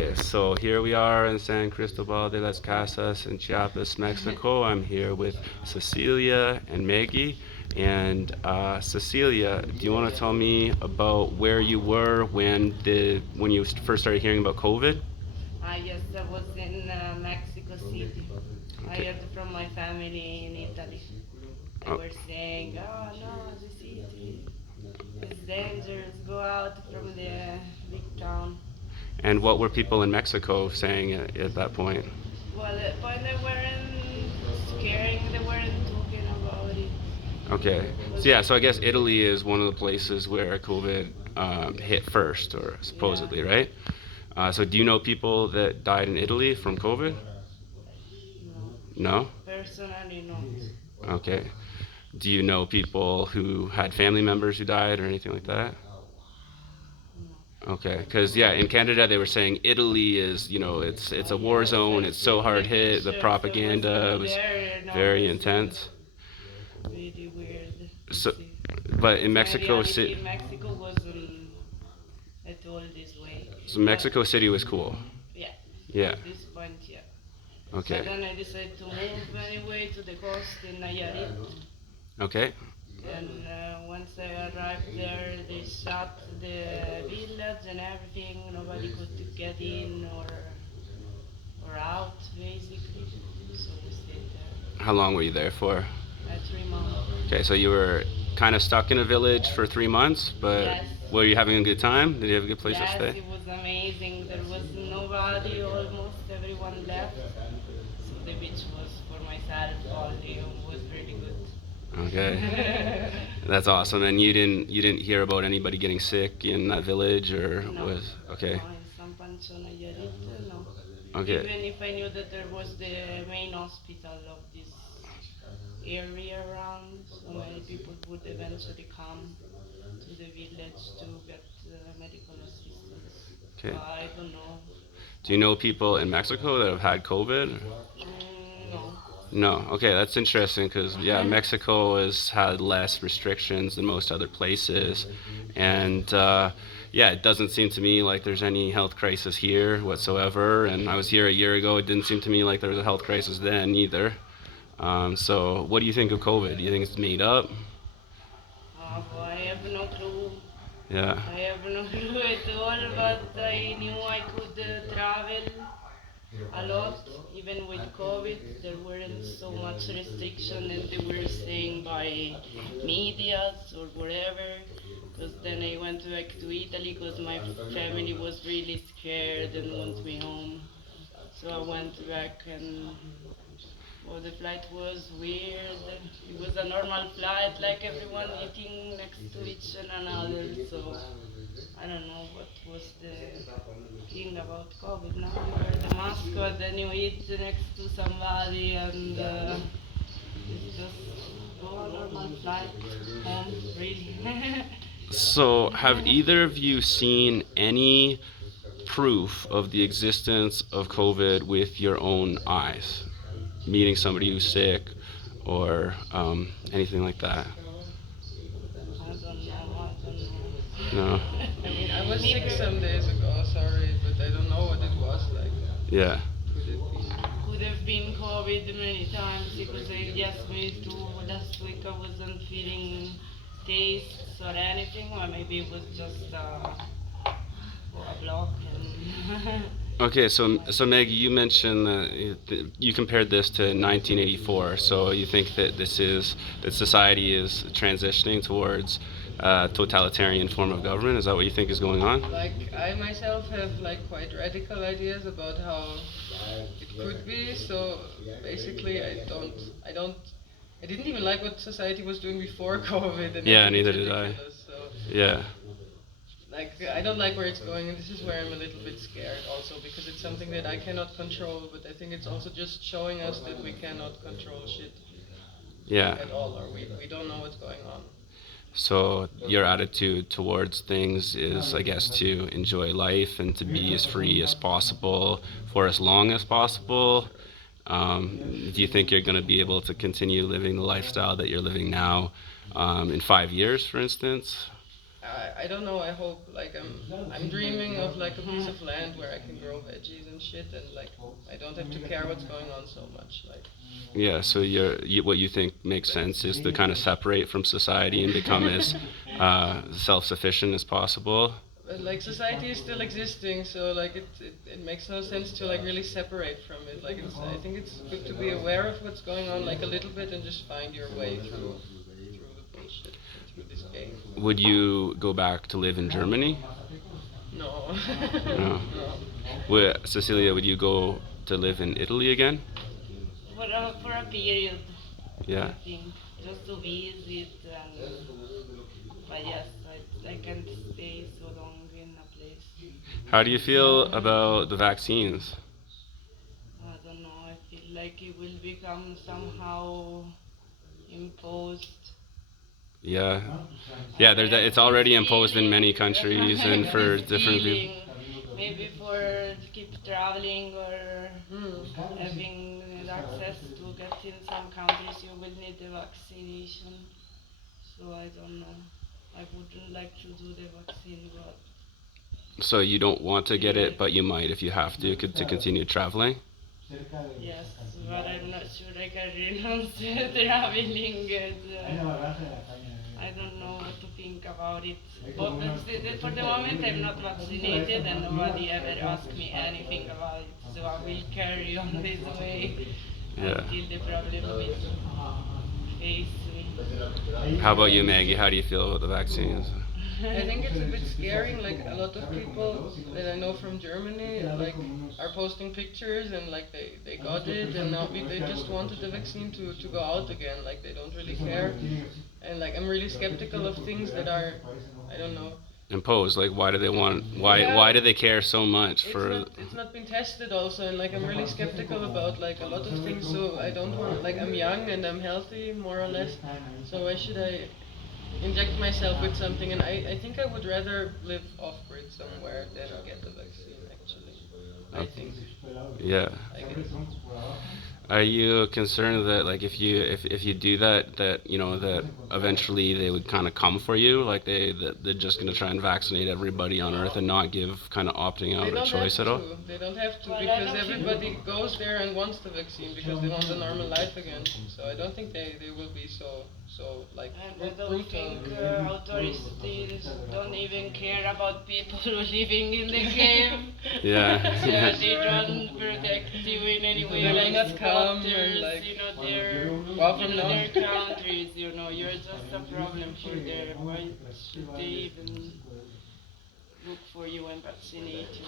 So here we are in San Cristobal de las Casas in Chiapas, Mexico. I'm here with Cecilia and Maggie. And Cecilia, do you want to tell me about where you were when you first started hearing about COVID? Yes, I was in Mexico City. I Okay. heard from my family in Italy. They Oh, were saying, "Oh no, the city is dangerous. Go out from the big town." and what were people in Mexico saying at that point? Well, at point they weren't scaring. They weren't talking about it. Okay. Was So yeah, so I guess Italy is one of the places where COVID hit first, or yeah. supposedly, right? So do you know people that died in Italy from COVID? No, No? personally not. Okay. Do you know people who had family members who died or anything like that? No. Okay, because yeah, in Canada they were saying Italy is, it's a war Yes, zone. I've It's so seen the hard hit. The pictures. I was propaganda go was there, and I very was intense. really weird to So, see. but in Because my Mexico reality City, in Mexico wasn't at all this way. so But Mexico City was cool. yeah, Yeah. at this point, yeah. So Okay. then I decided to move anyway to the coast in Nayarit. Okay. And once I arrived there, they shut the village and everything. Nobody could get in or out, basically. So we stayed there How long were you there for? 3 months. Okay, so you were kind of stuck in a village for 3 months, but Yes, were you having a good time? Did you have a good place to yes, stay? it was amazing. There was nobody, almost everyone left. So the beach was for myself only. It was really Okay. good. That's awesome. And you didn't hear about anybody getting sick in that village or No, was okay. no, in San Pancho Nayarit, no. Okay. Even if I knew that there was the main hospital of this area around, so many people would eventually come to the village to get medical assistance. Okay. I don't know. Do you know people in Mexico that have had COVID? No. No. Okay, that's interesting because yeah, Mexico has had less restrictions than most other places, and yeah, it doesn't seem to me like there's any health crisis here whatsoever. And I was here a year ago; it didn't seem to me like there was a health crisis then either. So, what do you think of COVID? Do you think it's made up? I have no clue. Yeah. I have no clue at all, but I knew I could travel a lot, even with COVID. There weren't so much restriction, and they were saying by medias or whatever. Because then I went back to Italy because my family was really scared and want me home. So I went back and well, the flight was weird. It was a normal flight, like everyone eating next to each and another. So I don't know what was the thing about COVID. Now you wear the mask, but then you eat next to somebody, and it's just go a normal flight home, really. So, have either of you seen any proof of the existence of COVID with your own eyes? Meeting somebody who's sick or anything like that? I don't know. I don't No? know. I mean, I was sick Neither. some days ago, sorry, but I don't know what it was like. Yeah. Could it be? Could have been COVID many times because yes, me too. Last week I wasn't feeling tastes or anything, or maybe it was just a block and Okay, so Maggie, you mentioned that you compared this to 1984. So you think that that society is transitioning towards a totalitarian form of government? Is that what you think is going on? Like, I myself have like quite radical ideas about how it could be, so basically I don't, I didn't even like what society was doing before COVID, and I Yeah, think it's neither did I. ridiculous, so Yeah. like I don't like where it's going, and this is where I'm a little bit scared also because it's something that I cannot control. But I think it's also just showing us that we cannot control shit Yeah. at all, or we don't know what's going on. So your attitude towards things is, I guess, to enjoy life and to be as free as possible for as long as possible. Do you think you're going to be able to continue living the lifestyle that you're living now in 5 years, for instance? I don't know. I hope like I'm dreaming of like a piece of land where I can grow veggies and shit, and like I don't have to care what's going on so much. Like Yeah, so what you think makes sense is to kind of separate from society and become as self-sufficient as possible. but like society is still existing, so like it makes no sense to like really separate from it. Like I think it's good to be aware of what's going on like a little bit and just find your way through the bullshit and through this game. Would you go back to live in Germany? No. No. No. Cecilia, would you go to live in Italy again? For a period, Yeah. I think, just to visit and. But yes, I can't stay so long in a place. How do you feel about the vaccines? I don't know. I feel like it will become somehow imposed. Yeah. I Yeah, have it's this already imposed in many feeling. countries I and have for this different people. feeling. Maybe for to keep traveling or Hmm. having access to get in some countries, you will need the vaccination. So I don't know. I wouldn't like to do the vaccine, but So you don't want to get it, but you might if you have to continue traveling. yes, but I'm not sure I can renounce traveling. And, I don't know what to think about it. But for the moment, I'm not vaccinated, and nobody ever asked me anything about it. So I will carry on this way Yeah. until the problem will face me. How about you, Maggie? How do you feel about the vaccines? I think it's a bit scaring. Like a lot of people that I know from Germany, like are posting pictures and like they got it and now they just wanted the vaccine to go out again. Like they don't really care. And like I'm really skeptical of things that are, I don't know. Imposed. Like, why do they want? Yeah, Why do they care so much for? it's not been tested also, and like I'm really skeptical about like a lot of things. So I don't want like I'm young and I'm healthy more or less. So why should I inject myself with something? And I think I would rather live off grid somewhere than get the vaccine. Actually, I think. Yeah. I guess. Are you concerned that like if you do that that eventually they would kind of come for you, like they're just gonna try and vaccinate everybody on Earth and not give kind of opting They out a don't have choice at all? to. They don't have to Well, I because don't think. everybody goes there and wants the vaccine because they want a normal life again. So I don't think they will be so like And I don't brutal. think authorities don't even care about people living in the game. Yeah. Yeah, They sure. don't protect you in any way. They will Like not come and squatters, like they're wow in from other now. countries. You're just a problem for them. Why should they even look for you and vaccinate you?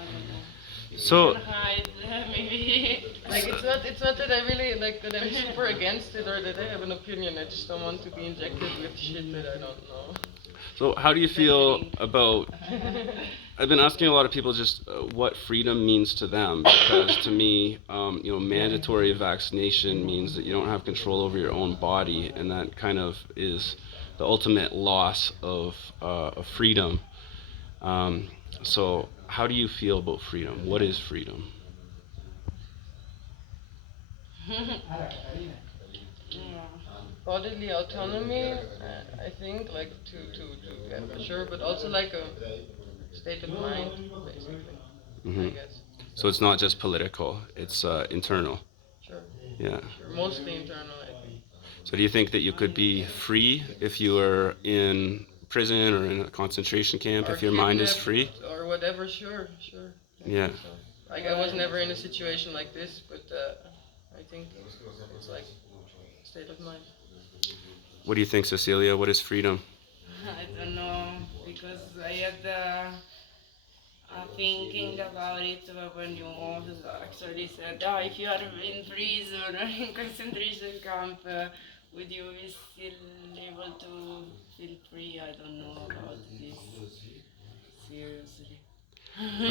I don't know. If you So can hide, maybe. Like it's not that I really like that I'm super against it or that I have an opinion. I just don't want to be injected with shit that I don't know. so how do you feel about? I've been asking a lot of people just what freedom means to them because to me, mandatory vaccination means that you don't have control over your own body, and that kind of is the ultimate loss of freedom. Um, so, how do you feel about freedom? What is freedom? Yeah. Bodily autonomy, I think, like to yeah, for sure, but also like a state of mind, basically. I Hmm. guess. So it's not just political; it's internal. Sure. Yeah. Sure. Mostly internal, I think. So do you think that you could be free if you were in prison or in a concentration camp Or if your mind is kidnapped free? or whatever. Sure, sure. I Yeah. think so. Like I was never in a situation like this, but I think it's like state of mind. What do you think, Cecilia? What is freedom? I don't know because I had thinking about it when you actually said, oh, if you are in prison or in concentration camp, would you be still able to feel free? I don't know about this. Seriously.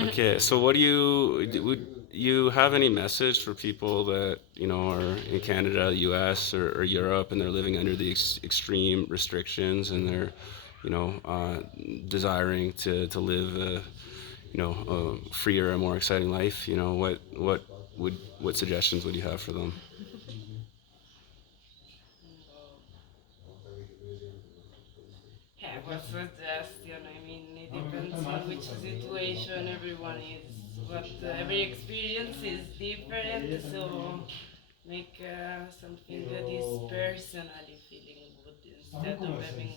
Okay, so what do would you have any message for people that are in Canada, U.S., or Europe, and they're living under the extreme restrictions, and they're desiring to live a freer and more exciting life? What suggestions would you have for them? Yeah, what suggestion? each situation everyone is, but every experience is different. So make something that is personally feeling good instead of having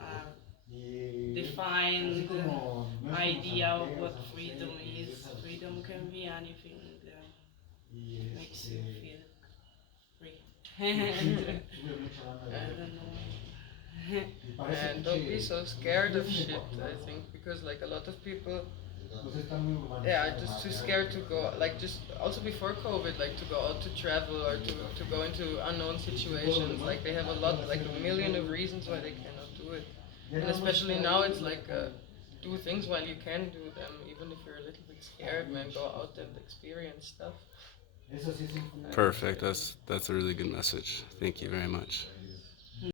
a defined idea of what freedom is. Freedom can be anything that makes you feel free. I don't know. And don't be so scared of shit, I think, because like a lot of people, yeah, are just too scared to go, like just also before COVID, like to go out to travel or to go into unknown situations. Like they have a lot, like a million of reasons why they cannot do it. And especially now, it's like do things while you can do them, even if you're a little bit scared, man. Go out and experience stuff. Perfect. That's a really good message. Thank you very much.